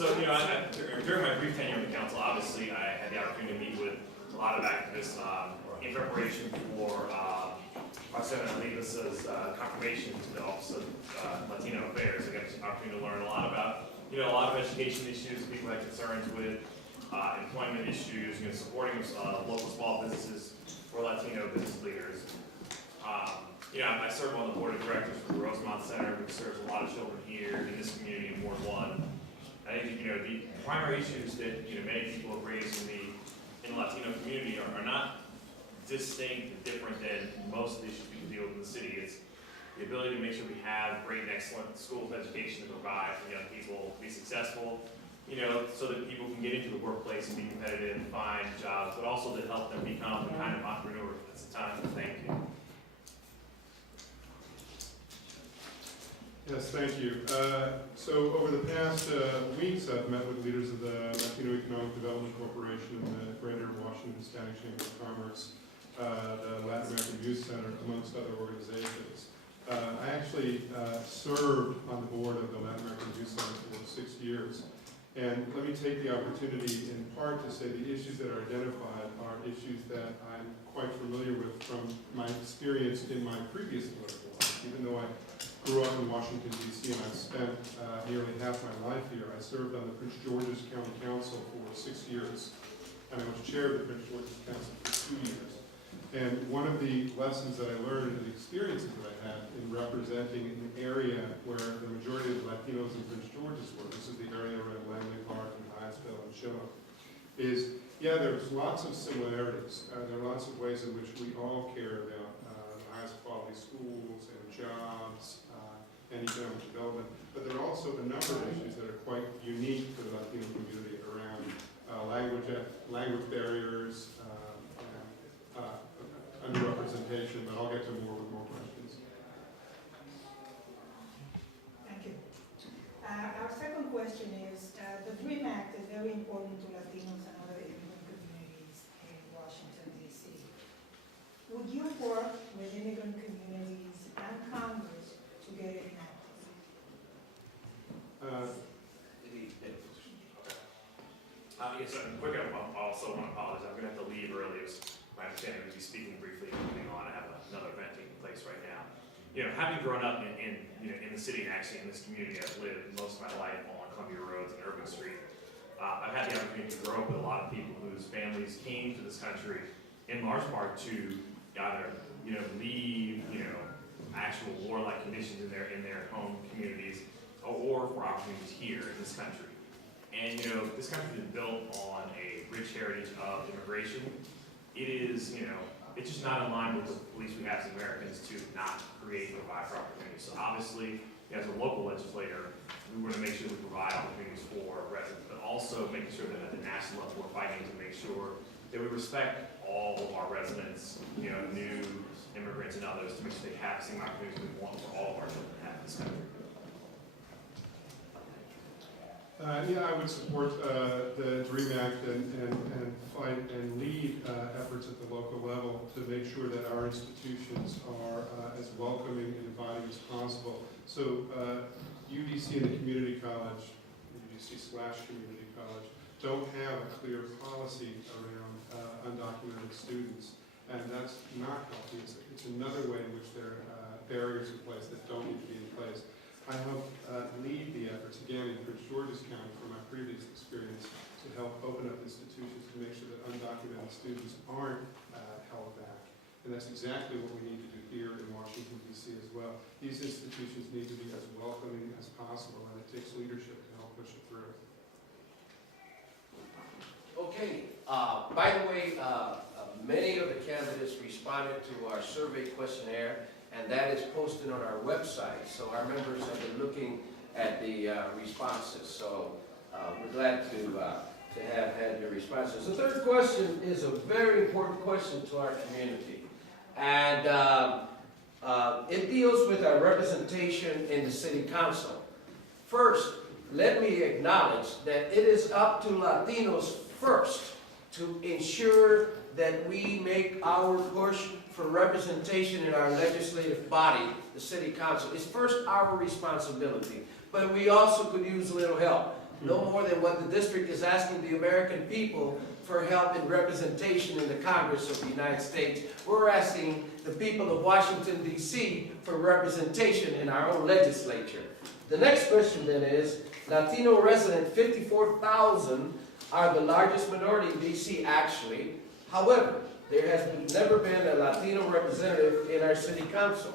So, during my brief tenure on the council, obviously I had the opportunity to meet with a lot of activists in preparation for Marcelo Olivas' confirmation to the Office of Latino Affairs. I got the opportunity to learn a lot about, a lot of education issues people had concerns with, employment issues, supporting local small businesses for Latino business leaders. I serve on the board of directors for the Rosemont Center, which serves a lot of children here in this community in Ward 1. I think the primary issues that many people have raised in the Latino community are not distinct and different than most of the issues people deal with in the city. It's the ability to make sure we have great and excellent schools of education to provide for young people to be successful, so that people can get into the workplace and be competitive and find jobs, but also to help them become the kind of entrepreneur that's the time. Thank you. Yes, thank you. So over the past weeks, I've met with leaders of the Latino Economic Development Corporation and the Greater Washington Hispanic Chamber of Commerce, the Latin American Youth Center, amongst other organizations. I actually served on the board of the Latin American Youth Center for 6 years. And let me take the opportunity in part to say the issues that are identified are issues that I'm quite familiar with from my experience in my previous political life. Even though I grew up in Washington, D.C., and I've spent nearly half my life here, I served on the Prince George's County Council for 6 years. And I was chair of the Prince George's Council for 2 years. And one of the lessons that I learned and the experiences that I had in representing an area where the majority of the Latinos in Prince George's were, this is the area around Langley Park and Hyattsville and Chinook, is, there's lots of similarities. There are lots of ways in which we all care about the highest quality schools and jobs and economic development, but there are also a number of issues that are quite unique to the Latino community around language barriers, underrepresentation, but I'll get to more with more questions. Thank you. Our second question is, the DREAM Act is very important to Latinos and other immigrant communities in Washington, D.C. Would you work with immigrant communities and Congress to get it enacted? Yes, quick, I also want to apologize. I'm going to have to leave early. My understanding is to be speaking briefly and moving on. I have another event taking place right now. Having grown up in the city and actually in this community, I've lived most of my life on Columbia Roads and Irving Street. I've had the opportunity to grow up with a lot of people whose families came to this country in large part to either leave actual war-like conditions in their home communities, or for opportunities here in this country. And this country is built on a rich heritage of immigration. It is, it's just not in line with the beliefs we have as Americans to not create and provide for opportunities. So obviously, as a local legislator, we want to make sure we provide opportunities for residents, but also making sure that at the national level we're fighting to make sure that we respect all of our residents, new immigrants and others, to make sure they have the same opportunities we want for all of our children to have in this country. I would support the DREAM Act and fight and lead efforts at the local level to make sure that our institutions are as welcoming and inviting as possible. So UDC and the community college, UDC/community college, don't have a clear policy around undocumented students, and that's not healthy. It's another way in which there are barriers in place that don't need to be in place. I helped lead the efforts, again, in Prince George's County from my previous experience to help open up institutions to make sure that undocumented students aren't held back. And that's exactly what we need to do here in Washington, D.C. as well. These institutions need to be as welcoming as possible, and it takes leadership to help push it through. Okay. By the way, many of the candidates responded to our survey questionnaire, and that is posted on our website. So our members have been looking at the responses. So we're glad to have had your responses. The third question is a very important question to our community. And it deals with our representation in the city council. First, let me acknowledge that it is up to Latinos first to ensure that we make our push for representation in our legislative body, the city council. It's first our responsibility, but we also could use a little help. no more than what the district is asking the American people for help in representation in the Congress of the United States. We're asking the people of Washington, D.C. for representation in our own legislature. The next question then is, Latino resident 54,000 are the largest minority in D.C. actually. However, there has never been a Latino representative in our city council.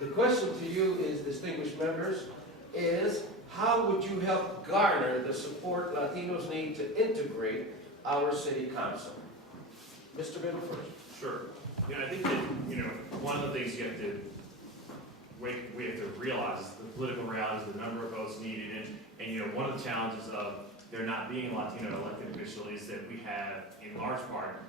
The question to you is, distinguished members, is how would you help garner the support Latinos need to integrate our city council? Mr. Biddle first. Sure. I think that, one of the things we have to realize is the political realities, the number of votes needed, and one of the challenges of there not being a Latino elected official is that we have, in large part,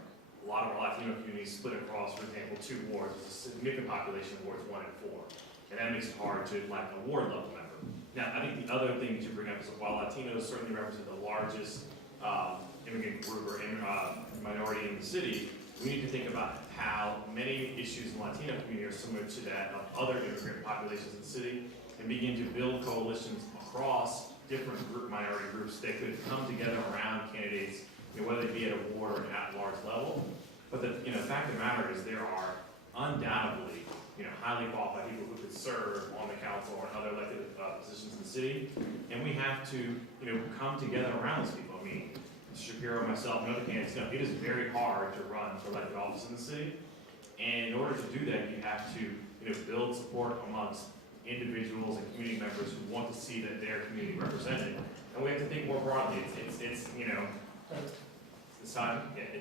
a lot of our Latino communities split across, for example, 2 wards. There's a significant population of wards 1 and 4, and that makes it hard to elect a ward level member. Now, I think the other thing to bring up is that while Latinos certainly represent the largest immigrant group or minority in the city, we need to think about how many issues in the Latino community are similar to that of other immigrant populations in the city, and begin to build coalitions across different minority groups that could come together around candidates, whether it be at a ward or an at-large level. But the fact of the matter is there are undoubtedly highly qualified people who could serve on the council or in other elected positions in the city, and we have to come together around those people. I mean, Shapiro, myself, and other candidates know it is very hard to run for elected office in the city, and in order to do that, you have to build support amongst individuals and community members who want to see that their community represented, and we have to think more broadly.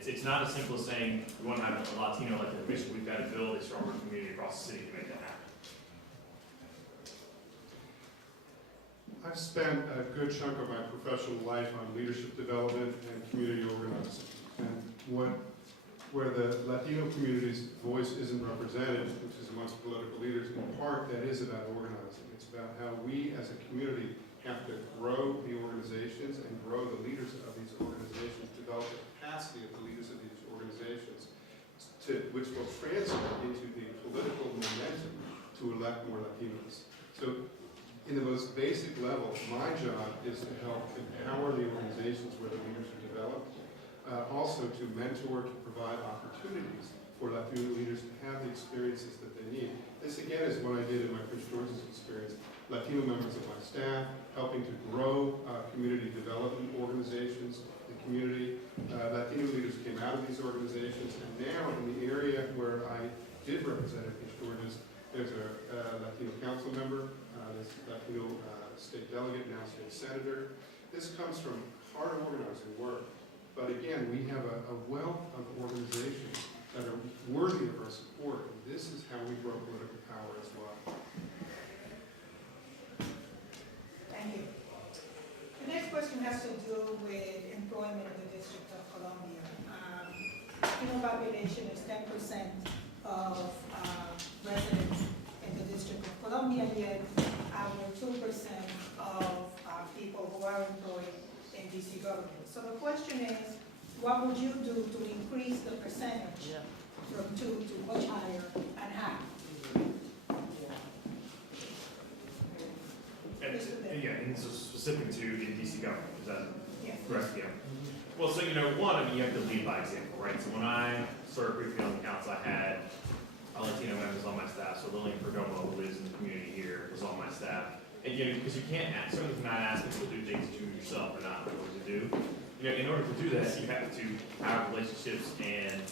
It's not as simple as saying we want to have a Latino elected official. We've got to build a stronger community across the city to make that happen. I've spent a good chunk of my professional life on leadership development and community organizing. And where the Latino community's voice isn't represented, which is amongst political leaders, in part that is about organizing. It's about how we as a community have to grow the organizations and grow the leaders of these organizations, develop the capacity of the leaders of these organizations, which will translate into the political momentum to elect more Latinos. So in the most basic level, my job is to help empower the organizations where the leaders are developed, also to mentor, to provide opportunities for Latino leaders to have the experiences that they need. This again is what I did in my Prince George's experience. Latino members of my staff, helping to grow community development organizations, the community. Latino leaders came out of these organizations, and now in the area where I did represent at Prince George's, there's a Latino council member, there's a Latino state delegate, now state senator. This comes from hard organizing work, but again, we have a wealth of organizations that are worthy of our support, and this is how we grow political power as well. Thank you. The next question has to do with employment in the District of Columbia. Latino population is 10% of residents in the District of Columbia, yet over 2% of people who are employed in DC government. So the question is, what would you do to increase the percentage from 2 to much higher, and how? And this is specific to the DC government, is that Yes. correct? Yeah. Well, so one, I mean, you have to lead by example, right? So when I served briefly on the council, I had a Latino members on my staff. So Lillian Perdomo, who lives in the community here, was on my staff. And because you can't certainly cannot ask people to do things to yourself or not know what to do. In order to do that, you have to have relationships and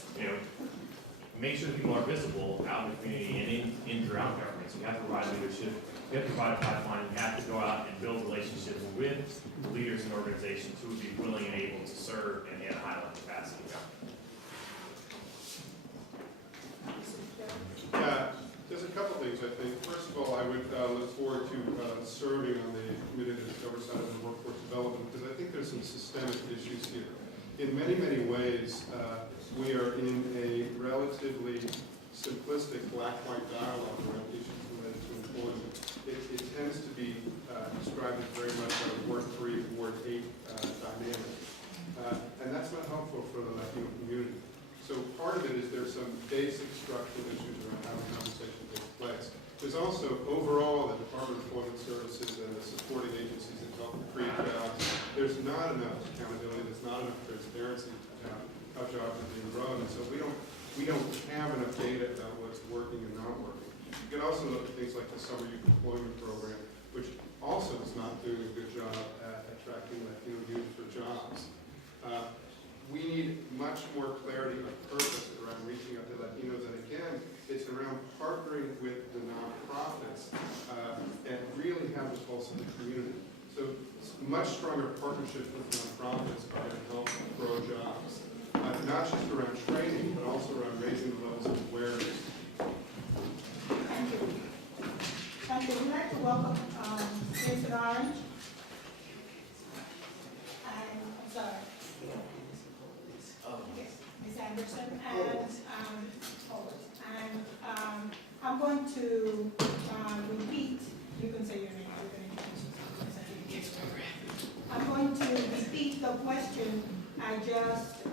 make sure that people are visible out in the community and in throughout government. So you have to provide leadership. You have to provide a pipeline. You have to go out and build relationships with leaders and organizations who would be willing and able to serve in a high level capacity. There's a couple things, I think. First of all, I would look forward to serving on the committee that's oversight of the workforce development, because I think there's some systemic issues here. In many, many ways, we are in a relatively simplistic black-white dialogue around issues related to employment. It tends to be described as very much like Ward 3, Ward 8 dynamic. And that's not helpful for the Latino community. So part of it is there's some basic structural issues around how the conversation takes place. There's also overall the Department of Employment Services and the supporting agencies that help create jobs. not enough transparency about how jobs are being grown, and so we don't have enough data about what's working and not working. You can also look at things like the summer youth employment program, which also is not doing a good job at attracting Latino youth for jobs. We need much more clarity of purpose around reaching out to Latinos, and again, it's around partnering with the nonprofits and really have the pulse of the community. So much stronger partnerships with nonprofits are going to help grow jobs, not just around training, but also around raising the levels of awareness. Thank you. Thank you. We'd like to welcome Jason Orange. And, I'm sorry. Yes, Ms. Anderson and Howard. And I'm going to repeat, you can say your name. I'm going to repeat the question I just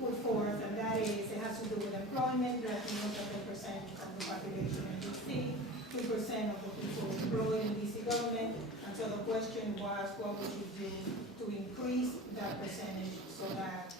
put forth, and that is, it has to do with employment. Latinos are 10% of the population in D.C., 2% of the people employed in D.C. government. And so the question was, what would you do to increase that percentage so that